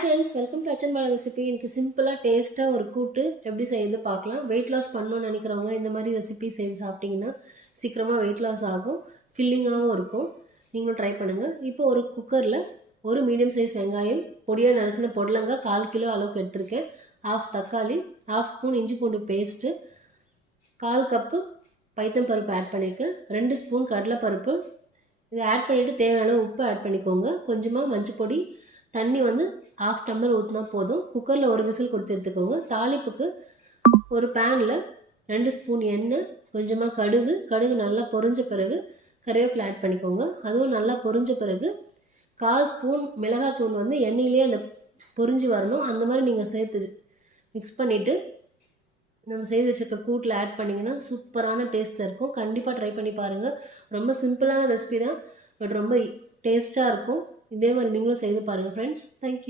Friends, welcome to Achan Bala recipe. எனக்கு சிம்பிளாக டேஸ்ட்டாக ஒரு கூட்டு எப்படி செய்யுது பார்க்கலாம். வெயிட் லாஸ் பண்ணணும்னு நினைக்கிறவங்க இந்த மாதிரி ரெசிபி செய்து சாப்பிட்டிங்கன்னா சீக்கிரமாக வெயிட் லாஸ் ஆகும், ஃபில்லிங்காகவும் இருக்கும். நீங்களும் ட்ரை பண்ணுங்கள். இப்போ ஒரு குக்கரில் ஒரு மீடியம் சைஸ் வெங்காயம், பொடியாக நறுக்கின பொடலங்காய் 1/4 கிலோ அளவுக்கு எடுத்திருக்கேன், 1/2 தக்காளி, 1/2 ஸ்பூன் இஞ்சி பூண்டு பேஸ்ட்டு, 1/4 கப்பு பைத்தம்பருப்பு ஆட் பண்ணியிருக்கேன், 2 ஸ்பூன் கடலைப்பருப்பு. இதை ஆட் பண்ணிவிட்டு தேவையான உப்பு ஆட் பண்ணிக்கோங்க. கொஞ்சமாக மஞ்சப்பொடி, தண்ணி வந்து 1/2 டம்ளர் ஊற்றினா போதும். குக்கரில் ஒரு விசில் கொடுத்து எடுத்துக்கோங்க. தாளிப்புக்கு ஒரு பேனில் 2 ஸ்பூன் எண்ணெய், கொஞ்சமாக கடுகு நல்லா பொரிஞ்ச பிறகு கருவேப்பிலை ஆட் பண்ணிக்கோங்க. அதுவும் நல்லா பொரிஞ்ச பிறகு 1/4 ஸ்பூன் மிளகாத்தூள் வந்து எண்ணெயிலே அந்த பொரிஞ்சு வரணும். அந்த மாதிரி நீங்கள் சேர்த்து மிக்ஸ் பண்ணிவிட்டு நம்ம செய்து வச்சுருக்க கூட்டில் ஆட் பண்ணிங்கன்னா சூப்பரான டேஸ்ட்டில் இருக்கும். கண்டிப்பாக ட்ரை பண்ணி பாருங்கள். ரொம்ப சிம்பிளான ரெசிபி தான், பட் ரொம்ப டேஸ்ட்டாக இருக்கும். இதே மாதிரி நீங்களும் செய்து பாருங்கள் ஃப்ரெண்ட்ஸ். தேங்க்யூ.